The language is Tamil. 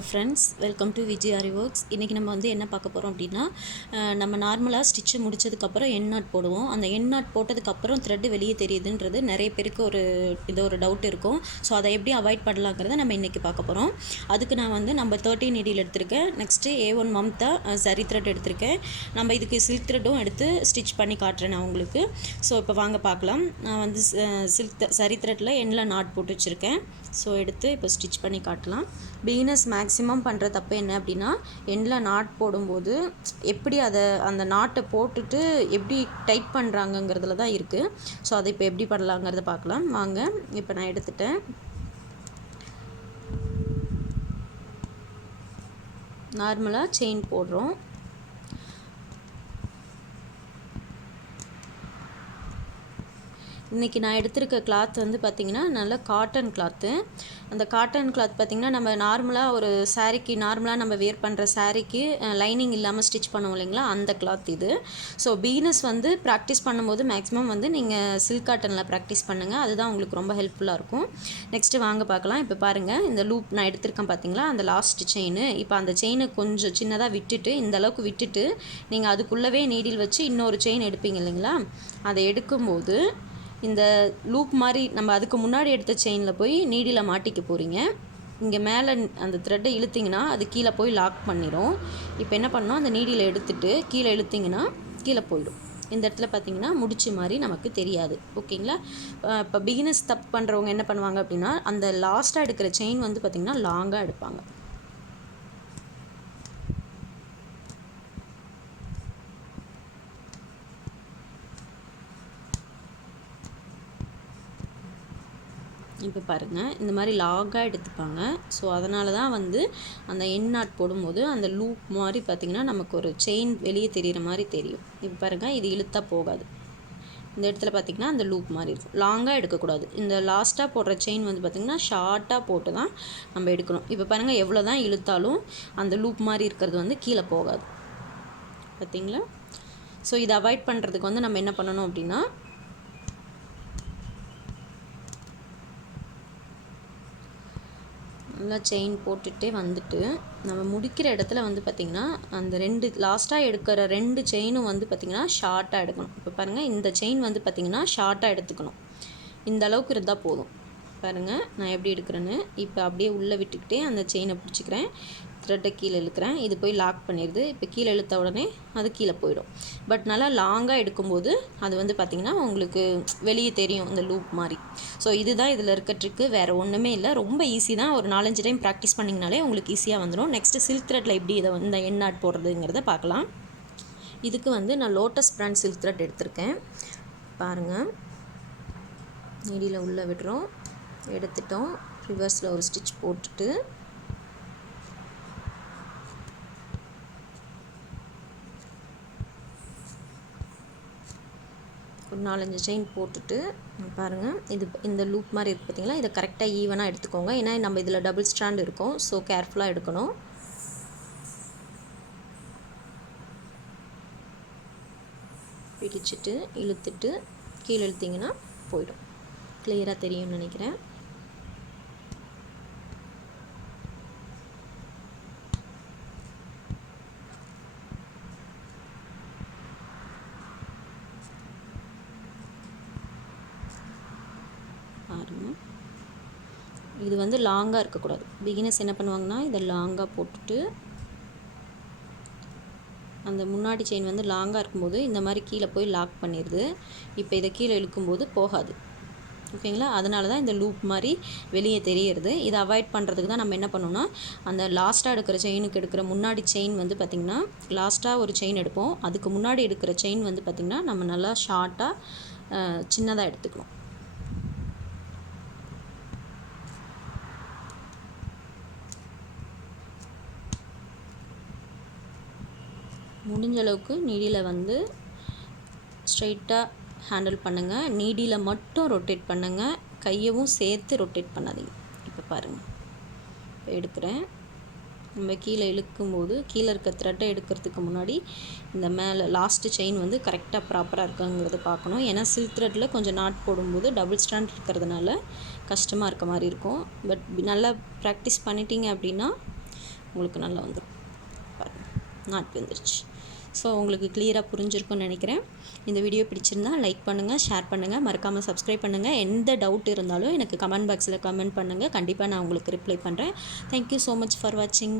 Friends, welcome to Aari works. இன்றைக்கி நம்ம என்ன பார்க்க போகிறோம் அப்படின்னா, நம்ம நார்மலாக ஸ்டிச்சு முடிச்சதுக்கப்புறம் எண்ட் நாட் போடுவோம். அந்த எண்ட் நாட் போட்டதுக்கப்புறம் த்ரெட்டு வெளியே தெரியுதுன்றது நிறைய பேருக்கு ஒரு டவுட் இருக்கும். ஸோ அதை எப்படி அவாய்ட் பண்ணலாங்கிறத நம்ம இன்றைக்கி பார்க்க போகிறோம். அதுக்கு நான் நம்ம 13 நீடில் எடுத்திருக்கேன். நெக்ஸ்ட்டு A1 மம்தா சரி த்ரெட் எடுத்திருக்கேன். நம்ம இதுக்கு சில்க் த்ரெட்டும் எடுத்து ஸ்டிச் பண்ணி காட்டுறேன் நான் உங்களுக்கு. ஸோ இப்போ வாங்க பார்க்கலாம். நான் சரி த்ரெட்டில் எண்டில் நாட் போட்டு வச்சுருக்கேன். ஸோ எடுத்து இப்போ ஸ்டிச் பண்ணி காட்டலாம். பிகினர்ஸ் மேக்ஸிமம் பண்ணுற தப்பு என்ன அப்படின்னா, எண்டில் நாட் போடும்போது எப்படி அந்த நாட்டை போட்டுட்டு எப்படி டைட் பண்ணுறாங்கங்கிறதுல தான் இருக்குது. ஸோ அதை இப்போ எப்படி பண்ணலாங்கிறத பார்க்கலாம் வாங்க. இப்போ நான் எடுத்துட்டேன். நார்மலாக செயின் போடுறோம். இன்றைக்கி நான் எடுத்திருக்க கிளாத் பார்த்திங்கன்னா நல்ல காட்டன் கிளாத்து. அந்த காட்டன் கிளாத் பார்த்திங்கன்னா நம்ம நார்மலாக ஒரு சாரீக்கு நம்ம வேர் பண்ணுற சாரீக்கு லைனிங் இல்லாமல் ஸ்டிச் பண்ணுவோம் இல்லைங்களா, அந்த கிளாத் இது. ஸோ பிகினர்ஸ் ப்ராக்டிஸ் பண்ணும்போது மேக்ஸிமம் நீங்கள் சில்க் காட்டனில் ப்ராக்டிஸ் பண்ணுங்கள். அதுதான் உங்களுக்கு ரொம்ப ஹெல்ப்ஃபுல்லாக இருக்கும். நெக்ஸ்ட்டு வாங்க பார்க்கலாம். இப்போ பாருங்கள், இந்த லூப் நான் எடுத்திருக்கேன் பார்த்திங்களா, அந்த லாஸ்ட் செயின். இப்போ அந்த செயினை கொஞ்சம் சின்னதாக விட்டுட்டு, இந்த அளவுக்கு விட்டுட்டு நீங்கள் அதுக்குள்ளவே நீடில் வச்சு இன்னொரு செயின் எடுப்பீங்க இல்லைங்களா, அதை எடுக்கும்போது இந்த லூப் மாதிரி நம்ம அதுக்கு முன்னாடி எடுத்த செயினில் போய் நீடில் மாட்டிக்க போகிறீங்க. இங்கே மேலே அந்த த்ரெட்டை இழுத்திங்கன்னா அது கீழே போய் லாக் பண்ணிடும். இப்போ என்ன பண்ணோம், அந்த நீடியில் எடுத்துகிட்டு கீழே இழுத்திங்கன்னா கீழே போயிடும். இந்த இடத்துல பார்த்திங்கன்னா முடிச்சு மாதிரி நமக்கு தெரியாது. ஓகேங்களா. இப்போ பிகினர்ஸ் தப்பு பண்ணுறவங்க என்ன பண்ணுவாங்க அப்படின்னா, அந்த லாஸ்ட்டாக எடுக்கிற செயின் பார்த்திங்கன்னா லாங்காக எடுப்பாங்க. இப்போ பாருங்கள், இந்த மாதிரி லாகாக எடுத்துப்பாங்க. ஸோ அதனால தான் அந்த எண்ட் நாட் போடும்போது அந்த லூப் மாதிரி பார்த்திங்கன்னா நமக்கு ஒரு செயின் வெளியே தெரிகிற மாதிரி தெரியும். இப்போ பாருங்கள், இது இழுத்தா போகாது. இந்த இடத்துல பார்த்திங்கன்னா அந்த லூப் மாதிரி இருக்கும். லாங்காக எடுக்கக்கூடாது. இந்த லாஸ்ட்டாக போடுற செயின் பார்த்திங்கன்னா ஷார்ட்டாக போட்டு தான் நம்ம எடுக்கணும். இப்போ பாருங்கள், எவ்வளோ தான் இழுத்தாலும் அந்த லூப் மாதிரி இருக்கிறது கீழே போகாது. பார்த்திங்களா. ஸோ இதை அவாய்ட் பண்ணுறதுக்கு நம்ம என்ன பண்ணணும் அப்படின்னா, நல்லா செயின் போட்டுகிட்டே நம்ம முடிக்கிற இடத்துல பார்த்திங்கன்னா அந்த லாஸ்ட்டாக எடுக்கிற 2 செயினும் பார்த்திங்கன்னா ஷார்ட்டாக எடுக்கணும். இப்போ பாருங்கள், இந்த செயின் பார்த்திங்கன்னா ஷார்ட்டாக எடுத்துக்கணும். இந்த அளவுக்கு இருந்தால் போதும். பாருங்கள் நான் எப்படி எடுக்கிறேன்னு. இப்போ அப்படியே உள்ளே விட்டுக்கிட்டே அந்த செயினை பிடிச்சிக்கிறேன். த்ரெட்டை கீழே இழுக்கிறேன். இது போய் லாக் பண்ணிடுது. இப்போ கீழே இழுத்த உடனே அது கீழே போயிடும். பட் நல்லா லாங்காக எடுக்கும்போது அது பார்த்திங்கன்னா உங்களுக்கு வெளியே தெரியும் இந்த லூப் மாதிரி. ஸோ இதுதான் இதில் இருக்க ட்ரிக்கு. வேறு ஒன்றுமே இல்லை. ரொம்ப ஈஸி தான். ஒரு 4-5 டைம் ப்ராக்டிஸ் பண்ணிங்கனாலே உங்களுக்கு ஈஸியாக வந்துடும். நெக்ஸ்ட்டு சில்க் த்ரெட்டில் எப்படி இந்த எண்ட் நாட் போடுறதுங்கிறத பார்க்கலாம். இதுக்கு நான் லோட்டஸ் பிராண்ட் சில்க் த்ரெட் எடுத்திருக்கேன். பாருங்கள், நீடியில் உள்ளே விடுறோம். எடுத்துட்டோம். ரிவர்ஸில் ஒரு ஸ்டிச் போட்டுட்டு ஒரு 4-5 செயின் போட்டுட்டு பாருங்கள், இந்த லூப் மாதிரி இருக்குது பார்த்திங்களா, இதை கரெக்டாக ஈவனாக எடுத்துக்கோங்க. ஏன்னா நம்ம இதில் டபுள் ஸ்டாண்ட் இருக்கும். ஸோ கேர்ஃபுல்லாக எடுக்கணும். பிடிச்சிட்டு இழுத்துட்டு கீழே இழுத்திங்கன்னா போயிடும். கிளியராக தெரியும்னு நினைக்கிறேன். பாருங்கள், இது லாங்காக இருக்கக்கூடாது. பிகினர்ஸ் என்ன பண்ணுவாங்கன்னா, இதை லாங்காக போட்டுட்டு அந்த முன்னாடி செயின் லாங்காக இருக்கும்போது இந்த மாதிரி கீழே போய் லாக் பண்ணிடுது. இப்போ இதை கீழே இழுக்கும்போது போகாது. ஓகேங்களா. அதனால தான் இந்த லூப் மாதிரி வெளியே தெரியுறது. இதை அவாய்ட் பண்ணுறதுக்கு தான் நம்ம என்ன பண்ணோம்னா, அந்த லாஸ்ட்டாக எடுக்கிற செயினுக்கு எடுக்கிற முன்னாடி செயின் பார்த்திங்கன்னா லாஸ்ட்டாக ஒரு செயின் எடுப்போம். அதுக்கு முன்னாடி எடுக்கிற செயின் பார்த்திங்கன்னா நம்ம நல்லா ஷார்ட்டாக சின்னதாக எடுத்துக்கணும். முடிஞ்ச அளவுக்கு நீடியில் ஸ்ட்ரைட்டாக ஹேண்டில் பண்ணுங்கள். நீடியில் மட்டும் ரொட்டேட் பண்ணுங்கள். கையவும் சேர்த்து ரொட்டேட் பண்ணாதீங்க. இப்போ பாருங்கள், இப்போ எடுக்கிறேன். நம்ம கீழே இழுக்கும்போது கீழே இருக்க த்ரெட்டை எடுக்கிறதுக்கு முன்னாடி இந்த மேலே லாஸ்ட்டு செயின் கரெக்டாக ப்ராப்பராக இருக்காங்கிறத பார்க்கணும். ஏன்னா சில்க் த்ரெட்டில் கொஞ்சம் நாட் போடும்போது டபுள் ஸ்டாண்ட் இருக்கிறதுனால கஷ்டமாக இருக்க மாதிரி இருக்கும். பட் நல்லா ப்ராக்டிஸ் பண்ணிட்டீங்க அப்படின்னா உங்களுக்கு நல்லா வந்துடும். பாருங்கள், நாட் வந்துருச்சு. ஸோ உங்களுக்கு கிளியராக புரிஞ்சிருக்கும்னு நினைக்கிறேன். இந்த வீடியோ பிடிச்சிருந்தா லைக் பண்ணுங்கள், ஷேர் பண்ணுங்கள், மறக்காமல் சப்ஸ்கிரைப் பண்ணுங்கள். எந்த டவுட் இருந்தாலும் எனக்கு கமெண்ட் பாக்ஸில் கமெண்ட் பண்ணுங்கள். கண்டிப்பாக நான் உங்களுக்கு ரிப்ளை பண்ணுறேன். தேங்க்யூ ஸோ மச் ஃபார் வாட்சிங்.